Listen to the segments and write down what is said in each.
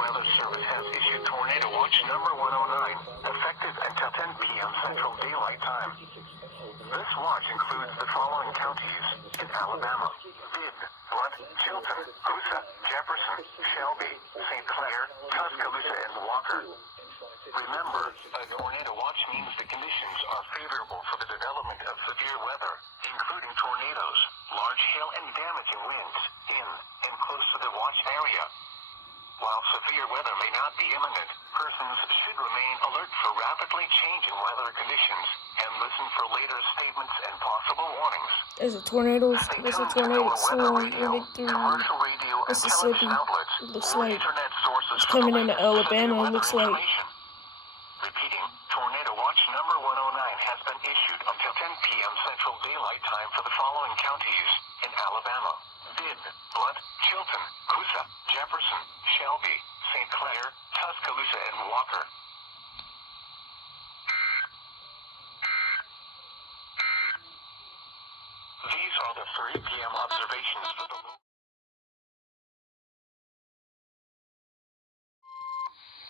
Weather Service has issued Tornado Watch number 109, effective until 10 p.m. Central Daylight Time. This watch includes the following counties in Alabama: Bibb, Blunt, Chilton, Coosa, Jefferson, Shelby, St. Clair, Tuscaloosa, and Walker. Remember, a tornado watch means the conditions are favorable for the development of severe weather, including tornadoes, large hail, and damaging winds in and close to the watch area. While severe weather may not be imminent, persons should remain alert for rapidly changing weather conditions and listen for later statements and possible warnings. There's a tornado storm running through Mississippi. It looks like it's coming into Alabama. It looks like. Repeating, Tornado Watch number 109 has been issued until 10 p.m. Central Daylight Time for the following counties in Alabama: Bibb, Blunt, Chilton, Coosa, Jefferson, Shelby, St. Clair, Tuscaloosa, and Walker. These are the 3 p.m. observations for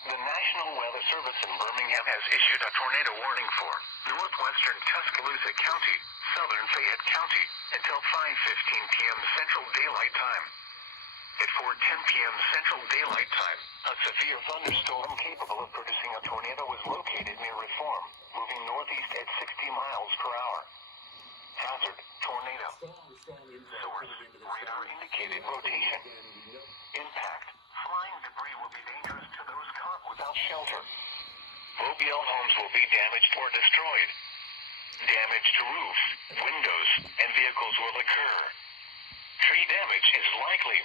the National Weather Service in Birmingham has issued a tornado warning for northwestern Tuscaloosa County, southern Fayette County, until 5:15 p.m. Central Daylight Time. At 4:10 p.m. Central Daylight Time, a severe thunderstorm capable of producing a tornado was located near Reform, moving northeast at 60 miles per hour. Hazard: tornado. Source: radar indicated rotation. Impact: flying debris will be dangerous to those caught without shelter. Mobile homes will be damaged or destroyed. Damage to roofs, windows, and vehicles will occur. Tree damage is likely.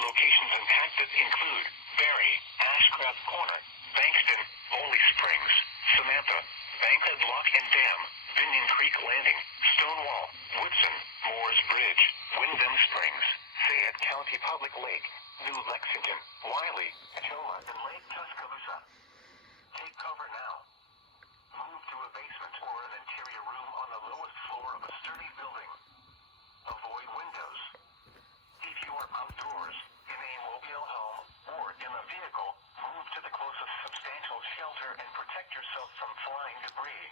Locations impacted include Berry, Ashcraft Corner, Bankston, Bowley Springs, Samantha, Bankhead Lock and Dam, Binion Creek Landing, Stonewall, Woodson, Moores Bridge, Wyndham Springs, Fayette County Public Lake, New Lexington, Wiley, Chola, and Lake Tuscaloosa. Take cover now. Move to a basement or an interior room on the lowest floor of a sturdy building. Avoid windows. If you are outdoors, in a mobile home, or in a vehicle, move to the closest substantial shelter and protect yourself from flying debris.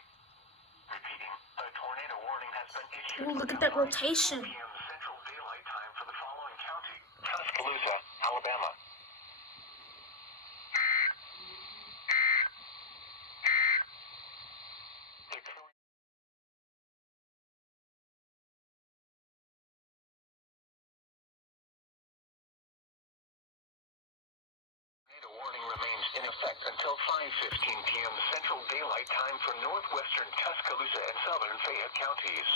Repeating, a tornado warning has been issued. Ooh, look at that rotation. p.m. Central Daylight Time for the following county: Tuscaloosa, Alabama. The current tornado warning remains in effect until 5:15 p.m. Central Daylight Time for northwestern Tuscaloosa and southern Fayette counties.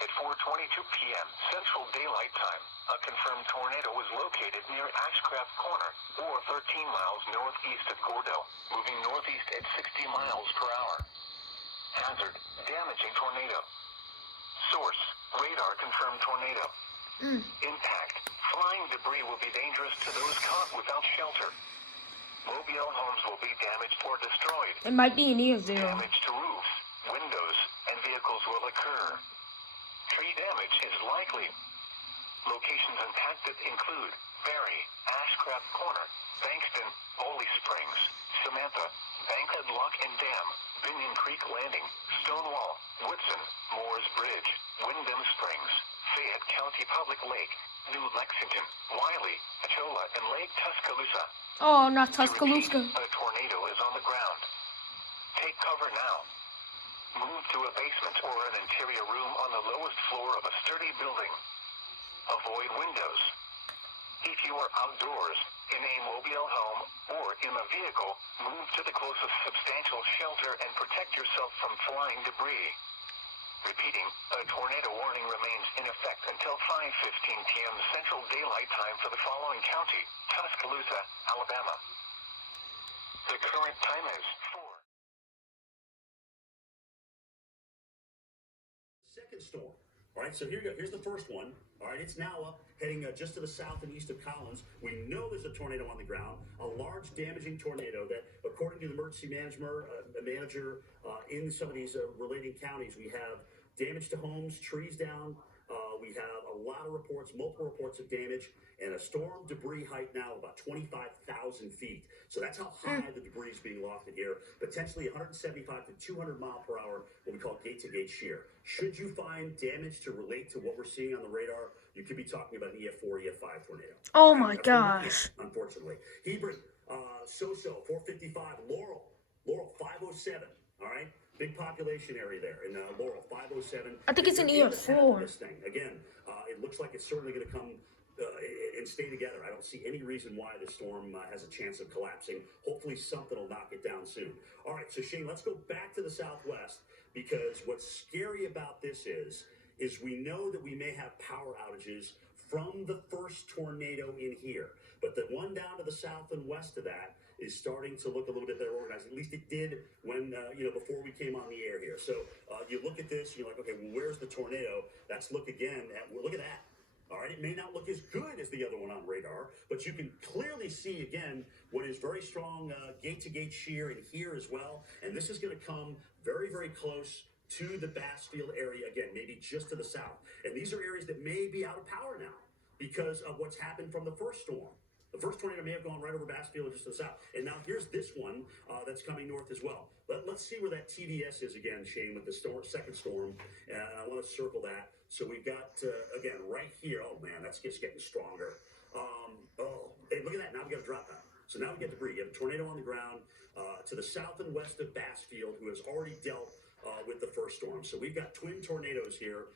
At 4:22 p.m. Central Daylight Time, a confirmed tornado was located near Ashcraft Corner, or 13 miles northeast of Gordo, moving northeast at 60 miles per hour. Hazard: damaging tornado. Source: radar confirmed tornado. Impact: flying debris will be dangerous to those caught without shelter. Mobile homes will be damaged or destroyed. It might be near zero. Damage to roofs, windows, and vehicles will occur. Tree damage is likely. Locations impacted include Berry, Ashcraft Corner, Bankston, Bowley Springs, Samantha, Bankhead Lock and Dam, Binion Creek Landing, Stonewall, Woodson, Moores Bridge, Wyndham Springs, Fayette County Public Lake, New Lexington, Wiley, Chola, and Lake Tuscaloosa. Oh, not Tuscaloosa. A tornado is on the ground. Take cover now. Move to a basement or an interior room on the lowest floor of a sturdy building. Avoid windows. If you are outdoors, in a mobile home, or in a vehicle, move to the closest substantial shelter and protect yourself from flying debris. Repeating, a tornado warning remains in effect until 5:15 p.m. Central Daylight Time for the following county: Tuscaloosa, Alabama. The current time is 4. Second storm. All right, so here's the first one. All right, it's now up, heading just to the south and east of Collins. We know there's a tornado on the ground, a large damaging tornado that, according to the emergency manager in some of these relating counties, we have damage to homes, trees down, We have a lot of reports, multiple reports of damage, and a storm debris height now of about 25,000 feet. So that's how high the debris is being lofted here. Potentially 175 to 200 mile per hour, what we call gate-to-gate shear. Should you find damage to relate to what we're seeing on the radar, you could be talking about an EF4, EF5 tornado. Oh my gosh. Unfortunately. Hebron, So-So, 455. Laurel, 507. All right? Big population area there in Laurel, 507. I think it's an EF4. This thing. Again, it looks like it's certainly going to come and stay together. I don't see any reason why this storm has a chance of collapsing. Hopefully something will knock it down soon. All right, so Shane, let's go back to the southwest, because what's scary about this is we know that we may have power outages from the first tornado in here. But the one down to the south and west of that is starting to look a little bit better organized. At least it did when, before we came on the air here. So you look at this, you're like, okay, well, where's the tornado? Let's look again look at that. All right, it may not look as good as the other one on radar, but you can clearly see, again, what is very strong gate-to-gate shear in here as well. And this is going to come very, very close to the Bassfield area, again, maybe just to the south. And these are areas that may be out of power now because of what's happened from the first storm. The first tornado may have gone right over Bassfield or just to the south. And now here's this one that's coming north as well. Let's see where that TDS is again, Shane, with the second storm. And I want to circle that. So we've got, again, right here. Oh, man, that's just getting stronger. Hey, look at that. Now we got a drop out. So now we get debris. You have a tornado on the ground to the south and west of Bassfield, who has already dealt with the first storm. So we've got twin tornadoes here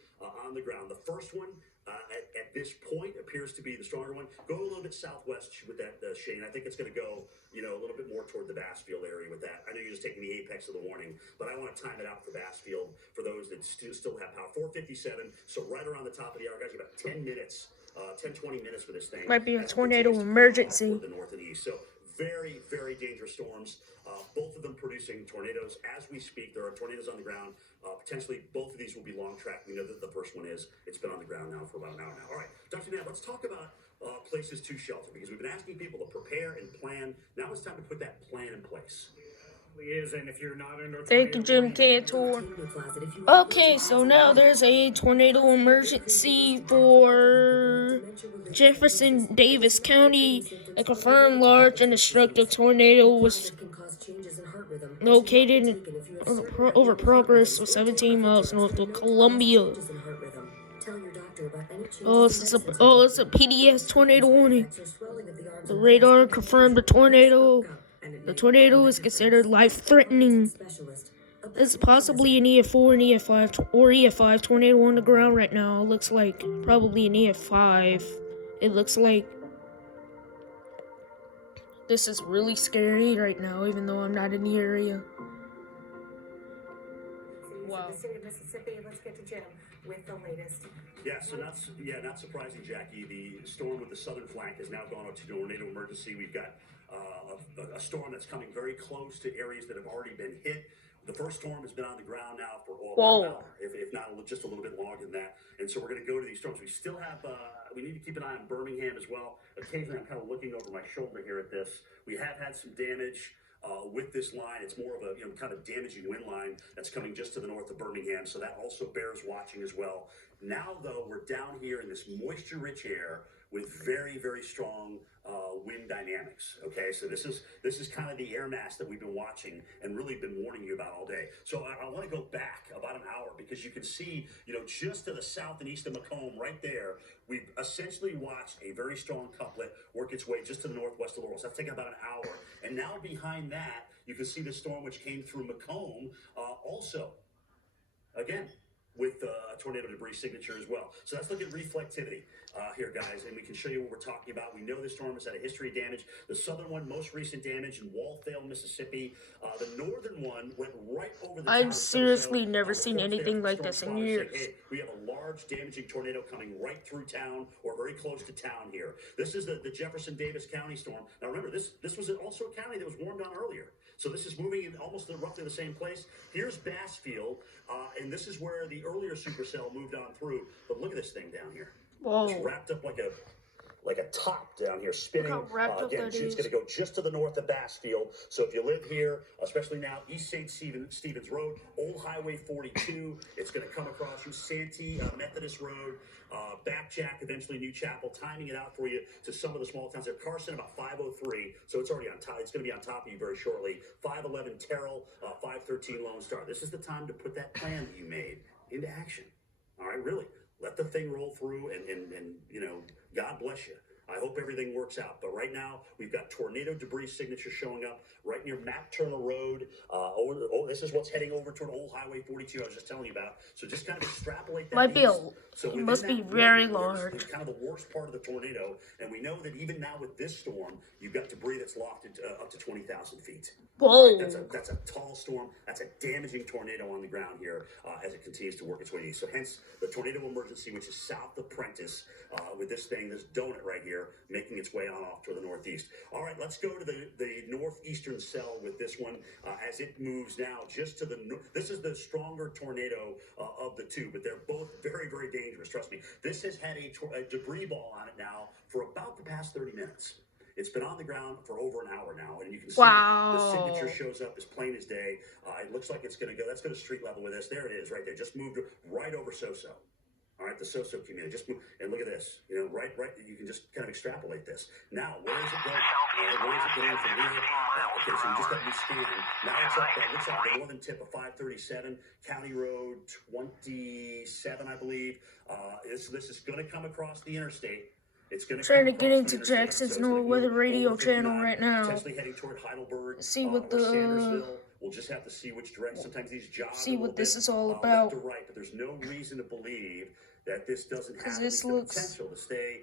on the ground. The first one at this point appears to be the stronger one. Go a little bit southwest with that, Shane. I think it's going to go, a little bit more toward the Bassfield area with that. I know you're just taking the apex of the warning, but I want to time it out for Bassfield for those that still have power. 4:57, so right around the top of the hour, guys. About 10 minutes, 20 minutes for this thing. Might be a tornado emergency. The north and east. So very, very dangerous storms. Both of them producing tornadoes as we speak. There are tornadoes on the ground. Potentially, both of these will be long track. We know that the first one is. It's been on the ground now for about an hour now. All right, Dr. Nat, let's talk about places to shelter, because we've been asking people to prepare and plan. Now it's time to put that plan in place. And if you're not under Thank you, Jim Cantor. Okay, so now there's a tornado emergency for Jefferson Davis County. A confirmed large and destructive tornado was located over Progress, 17 miles north of Columbia. It's a PDS tornado warning. The radar confirmed the tornado. The tornado is considered life-threatening. It's possibly an EF4 and EF5 tornado on the ground right now. It looks like probably an EF5. It looks like this is really scary right now, even though I'm not in the area. Wow. The city of Mississippi. Let's get to Jim with the latest. Yeah, so not surprising, Jackie. The storm with the southern flank has now gone to tornado emergency. We've got a storm that's coming very close to areas that have already been hit. The first storm has been on the ground now for about an hour, if not just a little bit longer than that. And so we're going to go to these storms. We still have, we need to keep an eye on Birmingham as well. Occasionally, I'm kind of looking over my shoulder here at this. We have had some damage with this line. It's more of a kind of damaging wind line that's coming just to the north of Birmingham. So that also bears watching as well. Now, though, we're down here in this moisture-rich air with very, very strong wind dynamics. Okay, so this is kind of the air mass that we've been watching and really been warning you about all day. So I want to go back about an hour, because you can see, just to the south and east of Macomb, right there, we've essentially watched a very strong couplet work its way just to the northwest of Laurel. So that's taken about an hour. And now behind that, you can see the storm which came through Macomb also. Again, with a tornado debris signature as well. So let's look at reflectivity here, guys, and we can show you what we're talking about. We know this storm has had a history of damage. The southern one, most recent damage in Walthall, Mississippi. The northern one went right over the I've seriously never seen anything like this in years. Hey, we have a large damaging tornado coming right through town, or very close to town here. This is the Jefferson Davis County storm. Now remember, this was also a county that was warmed on earlier. So this is moving in almost roughly the same place. Here's Bassfield, and this is where the earlier supercell moved on through. But look at this thing down here. Whoa. It's wrapped up like like a top down here spinning. Look how wrapped up Again, that it's is. going to go just to the north of Bassfield. So if you live here, especially now, East St. Stephen's Road, Old Highway 42, it's going to come across you, Santee Methodist Road, Backjack, eventually New Chapel, timing it out for you to some of the small towns there. Carson about 503, so it's already on top. It's going to be on top of you very shortly. 511 Terrell, 513 Lone Star. This is the time to put that plan that you made into action. All right, really. Let the thing roll through and you know, God bless you. I hope everything works out. But right now, we've got tornado debris signature showing up right near Matt Turner Road. This is what's heading over toward Old Highway 42 I was just telling you about. So just kind of extrapolate that. Might be So it must be within that very region, large. there's kind of the worst part of the tornado. And we know that even now with this storm, you've got debris that's lofted up to 20,000 feet. Whoa. That's a tall storm. That's a damaging tornado on the ground here as it continues to work its way east. So hence the tornado emergency, which is south of Prentice, with this donut right here, making its way on off to the northeast. All right, let's go to the northeastern cell with this one as it moves now just to the north. This is the stronger tornado of the two, but they're both very, very dangerous. Trust me. This has had a debris ball on it now for about the past 30 minutes. It's been on the ground for over an hour now, and you can see the signature shows up as plain as day. It looks like it's going to go. Let's go to street level with this. There it is, right there. Just moved right over Soso. All right, the Soso community. Just move, and look at this. You know, right. You can just kind of extrapolate this. Now, where is it going? Where is it going from here? Okay, so you just got me scanning. Now it's up. It looks like the northern tip of 537, County Road 27, I believe. This is going to come across the interstate. It's going Trying to get into Jackson's NOAA weather radio channel right now. Heading toward Heidelberg, See what Sandersville. We'll just have to see which direction. Sometimes these jobs see what this is all about. Left or right, but there's no reason to believe that this doesn't have this the looks potential to stay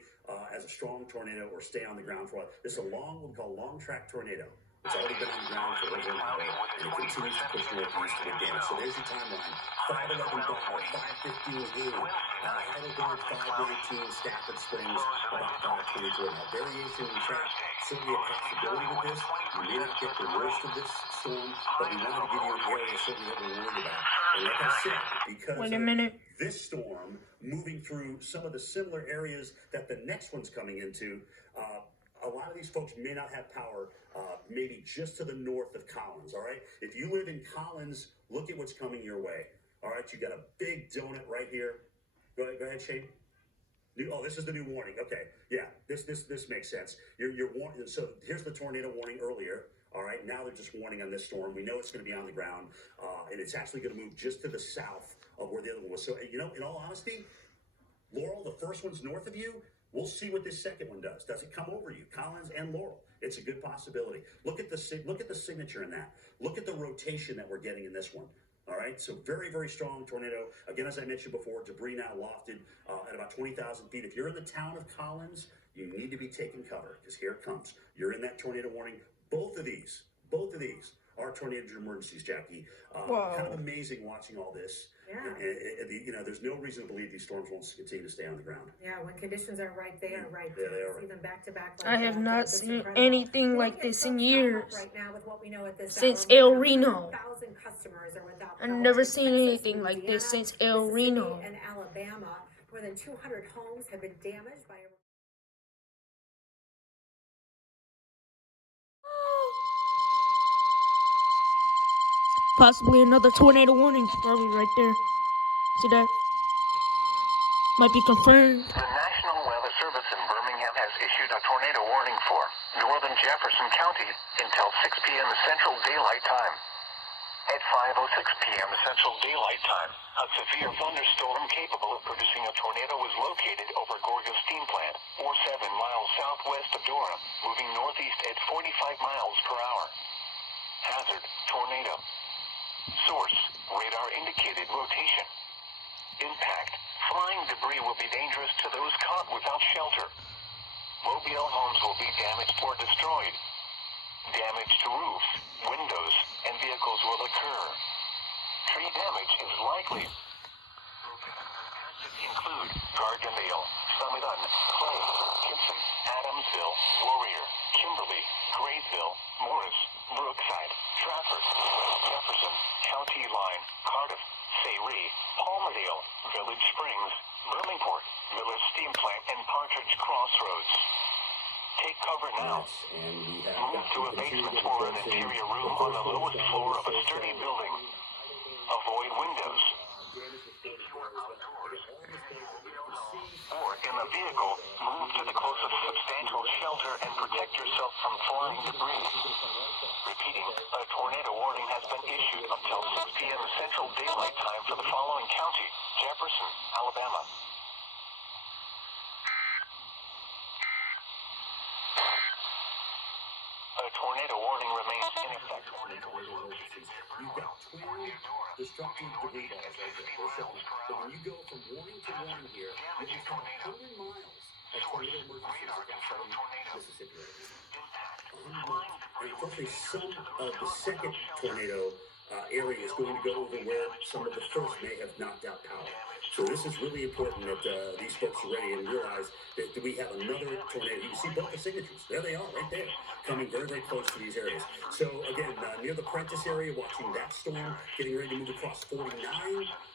as a strong tornado or stay on the ground for a while. This is a what we call long track tornado. It's already been on the ground for over an hour, and it continues to push northeast to get damage. So there's your timeline. 511 Ball, 515 Haven, Heidelberg, 519, Stafford Springs, about 522. Now, variation in track, certainly a possibility with this. You may not get the worst of this storm, but we wanted to give you an area certainly that we're worried about. And like I said, because of this storm moving through some of the similar areas that the next one's coming into, a lot of these folks may not have power, maybe just to the north of Collins, all right? If you live in Collins, look at what's coming your way, all right? You got a big donut right here. Go ahead, Shane. This is the new warning. Okay, yeah, this makes sense. You're warning. So here's the tornado warning earlier. All right, now they're just warning on this storm. We know it's going to be on the ground, and it's actually going to move just to the south of where the other one was. So, you know, in all honesty, Laurel, the first one's north of you. We'll see what this second one does. Does it come over you? Collins and Laurel. It's a good possibility. Look at the signature in that. Look at the rotation that we're getting in this one. All right, so very, very strong tornado. Again, as I mentioned before, debris now lofted at about 20,000 feet. If you're in the town of Collins, you need to be taking cover because here it comes. You're in that tornado warning. Both of these are tornado emergencies, Jackie. Kind of amazing watching all this. Yeah. You know, there's no reason to believe these storms won't continue to stay on the ground. Yeah, when conditions are right, they are right. Yeah, they are. See them back to back. I have not seen anything like this in years. Right now, with what we know at this Since hour, El Reno. 1,000 customers are without I've power never in seen Texas, anything like this Louisiana, since El Reno. Mississippi, and Alabama. More than 200 homes have been damaged by a Possibly another tornado warning. Probably right there. See that? Might be confirmed. The National Weather Service in Birmingham has issued a tornado warning for northern Jefferson County until 6 p.m. Central Daylight Time. At 5:06 p.m. Central Daylight Time, a severe thunderstorm capable of producing a tornado was located over Gorgas Steam Plant, or 7 miles southwest of Durham, moving northeast at 45 miles per hour. Hazard, tornado. Source, radar indicated rotation. Impact, flying debris will be dangerous to those caught without shelter. Mobile homes will be damaged or destroyed. Damage to roofs, windows, and vehicles will occur. Tree damage is likely. Include Gardendale, Summit-Un, Clay, Gibson, Adamsville, Warrior, Kimberly, Grayville, Morris, Brookside, Trafford, Jefferson, County Line, Cardiff, Sayre, Palmdale, Village Springs, Burlingport, Miller Steam Plant, and Partridge Crossroads. Take cover now. And we have Move to a basement or an interior room on the lowest floor of a sturdy building. Avoid windows. Or in a vehicle, move to the closest substantial shelter and protect yourself from flying debris. Repeating, a tornado warning has been issued until 6 p.m. Central Daylight Time for the following county: Jefferson, Alabama. A tornado warning remains in effect. You've got twin destructive debris balls right there. They're showing up. But when you go from warning to warning here, you just have 100 miles of tornado emergencies across southern Mississippi right now. 100 miles. And unfortunately, some of the second tornado area is going to go over where some of the first may have knocked out power. So this is really important that these folks are ready and realize that we have another tornado. You can see both the signatures. There they are, right there, coming very, very close to these areas. So again, near the Prentice area, watching that storm, getting ready to move across 49.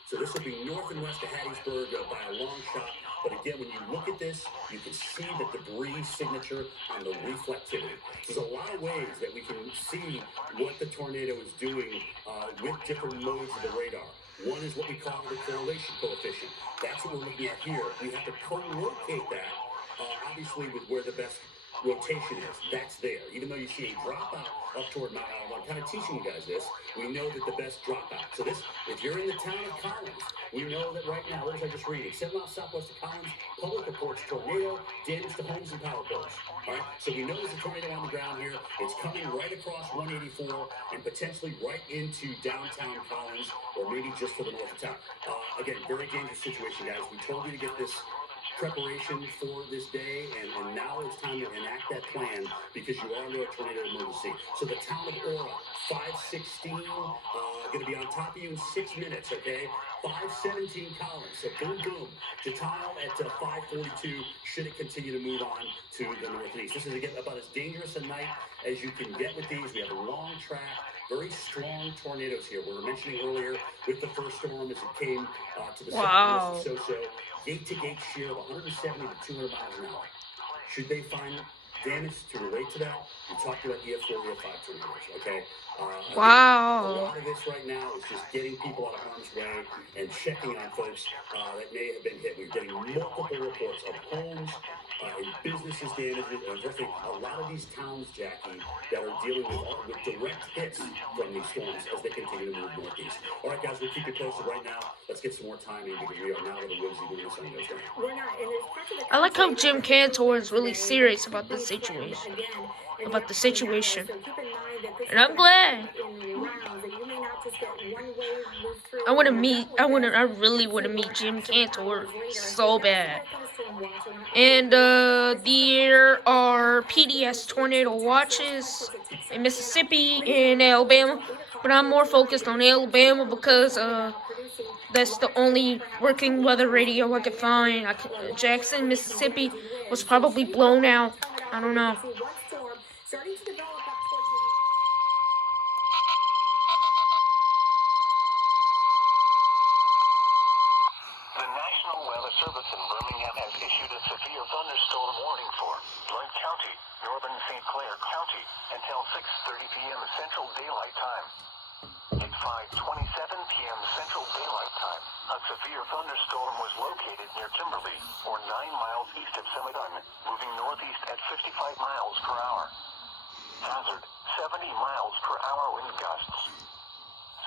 So this will be north and west of Hattiesburg by a long shot. But again, when you look at this, you can see the debris signature on the reflectivity. There's a lot of ways that we can see what the tornado is doing with different modes of the radar. One is what we call the correlation coefficient. That's what we're looking at here. We have to co-locate that, obviously, with where the best rotation is. That's there. Even though you see a dropout up toward Mount Alamo, I'm kind of teaching you guys this. We know that the best dropout. So this, if you're in the town of Collins, we know that right now, what was I just reading? 7 miles southwest of Collins, public reports tornado, damage to homes and power poles. All right, so we know there's a tornado on the ground here. It's coming right across 184 and potentially right into downtown Collins, or maybe just to the north of town. Again, very dangerous situation, guys. We told you to get this preparation for this day, and now it's time to enact that plan because you are under a tornado emergency. So the town of Aura, 516, going to be on top of you in 6 minutes, okay? 517 Collins, so boom, boom. To tile at 542, should it continue to move on to the northeast. This is, again, about as dangerous a night as you can get with these. We have a long track, very strong tornadoes here. We were mentioning earlier with the first storm as it came to the southwest of Soso, gate-to-gate shear of 170 to 200 miles an hour. Should they find damage to relate to that, we talked about EF4, EF5 tornadoes, okay? Wow. A lot of this right now is just getting people out of harm's way and checking on folks that may have been hit. We're getting multiple reports of homes and businesses damaged. And unfortunately, a lot of these towns, Jackie, that are dealing with direct hits from these storms as they continue to move northeast. All right, guys, we'll keep you posted right now. Let's get some more time in because we are now in the woods when the sun goes down. We're not, and there's parts of the I like how country Jim that Cantor is really today serious about be this threatened situation. again in About the situation. So keep in mind that this And I'm is glad. in rounds, and you may not just get one wave move through. I really want to meet Jim Cantor so bad. And there are PDS tornado watches in Mississippi and Alabama, but I'm more focused on Alabama because that's the only working weather radio I could find. Jackson, Mississippi was probably blown out. I don't know. The National Weather Service in Birmingham has issued a severe thunderstorm warning for Blount County, northern St. Clair County, until 6:30 p.m. Central Daylight Time. At 5:27 p.m. Central Daylight Time, a severe thunderstorm was located near Kimberly, or 9 miles east of Celadon, moving northeast at 55 miles per hour. Hazard, 70 miles per hour wind gusts.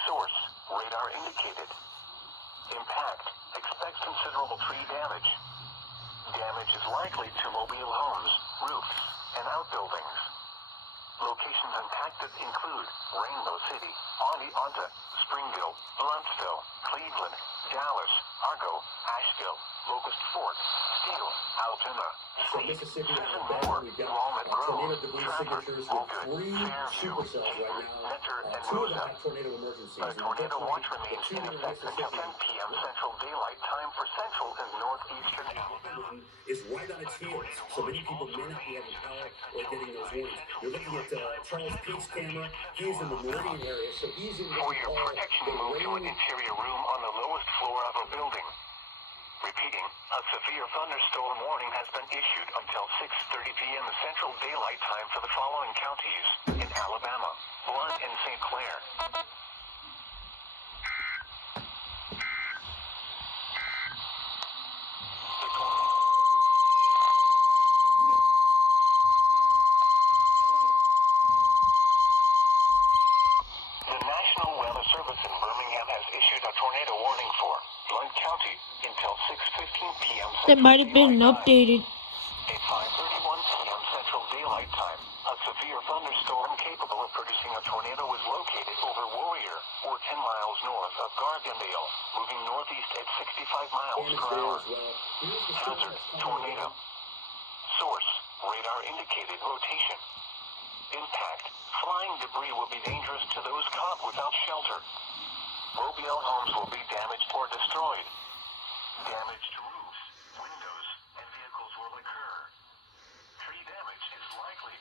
Source, radar indicated. Impact, expect considerable tree damage. Damage is likely to mobile homes, roofs, and outbuildings. Locations impacted include Rainbow City, Onta, Springville, Blumpsville, Cleveland, Dallas, Argo, Asheville, Locust Fork, Steele, Altoona, So Sneak, Mississippi and Susan Alabama, Moore, we've got Walnut tornado Grove, debris Trafford, signatures with Allgood, 3 Fairview, supercells right Hayden, now. Mentor, and 2 of them Rosa. have tornado emergencies. A And tornado watch unfortunately, remains the 2 in here in effect until 10 Mississippi, p.m. Central Daylight Time for central and northeastern the Alabama. one is right on its heels. So many people may not be having power or getting those warnings. You're looking at Charles Peake's camera. He is in the Meridian area, so he's in For what we your call protection, the move to an rain. interior room on the lowest floor of a building. Repeating, a severe thunderstorm warning has been issued until 6:30 p.m. Central Daylight Time for the following counties in Alabama, Blunt, and St. Clair. The National Weather Service in Birmingham has issued a tornado warning for Blunt County until 6:15 p.m. That might have been Daylight Time. updated. At 5:31 p.m. Central Daylight Time, a severe thunderstorm capable of producing a tornado was located over Warrior, or 10 miles north of Gardendale, moving northeast at 65 miles And it's per there hour. as well. Here's the storm Hazard, that's coming tornado. again. Source, radar indicated rotation. Impact, flying debris will be dangerous to those caught without shelter. Mobile homes will be damaged or destroyed. Damage to roofs, windows, and vehicles will occur. Tree damage is likely.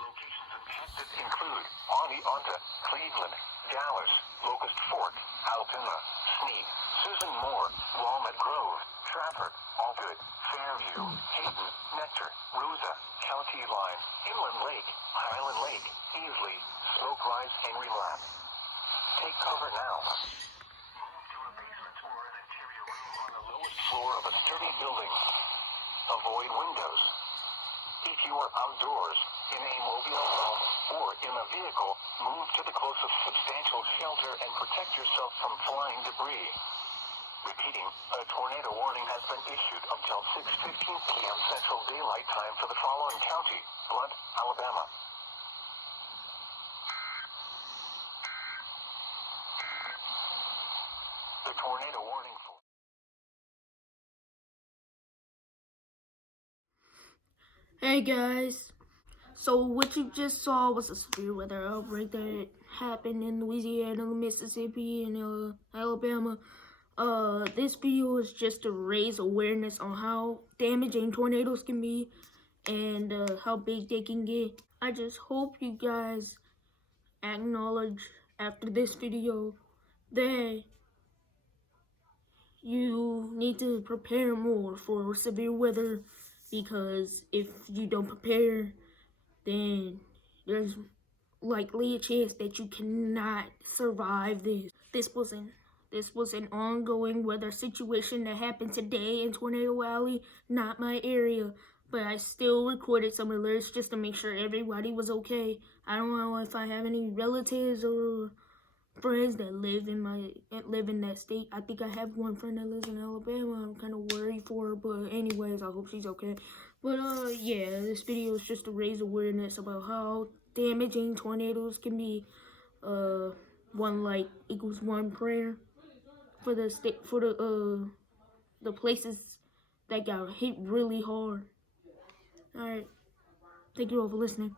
Locations impacted include Oneonta, Cleveland, Dallas, Locust Fork, Altoona, Sneak, Susan Moore, Walnut Grove, Trafford, Allgood, Fairview, Hayden, Nectar, Rosa, County Line, Inland Lake, Highland Lake, Easley, Smoke Rise, Henry Lap. Take cover now. Move to a basement or an interior room on the lowest floor of a sturdy building. Avoid windows. If you are outdoors, in a mobile home, or in a vehicle, move to the closest substantial shelter and protect yourself from flying debris. Repeating, a tornado warning has been issued until 6:15 p.m. Central Daylight Time for the following county, Blunt, Alabama. The tornado warning for... Hey guys, so what you just saw was a severe weather outbreak that happened in Louisiana, Mississippi, and Alabama. This video is just to raise awareness on how damaging tornadoes can be and how big they can get. I just hope you guys acknowledge after this video that you need to prepare more for severe weather, because if you don't prepare, then there's likely a chance that you cannot survive this. This was an ongoing weather situation that happened today in Tornado Alley, not my area, but I still recorded some alerts just to make sure everybody was okay. I don't know if I have any relatives or friends that live in that state. I think I have one friend that lives in Alabama. I'm kind of worried for her, but anyways, I hope she's okay. But yeah, this video is just to raise awareness about how damaging tornadoes can be. One like equals one prayer for the state, for the places that got hit really hard. All right, thank you all for listening.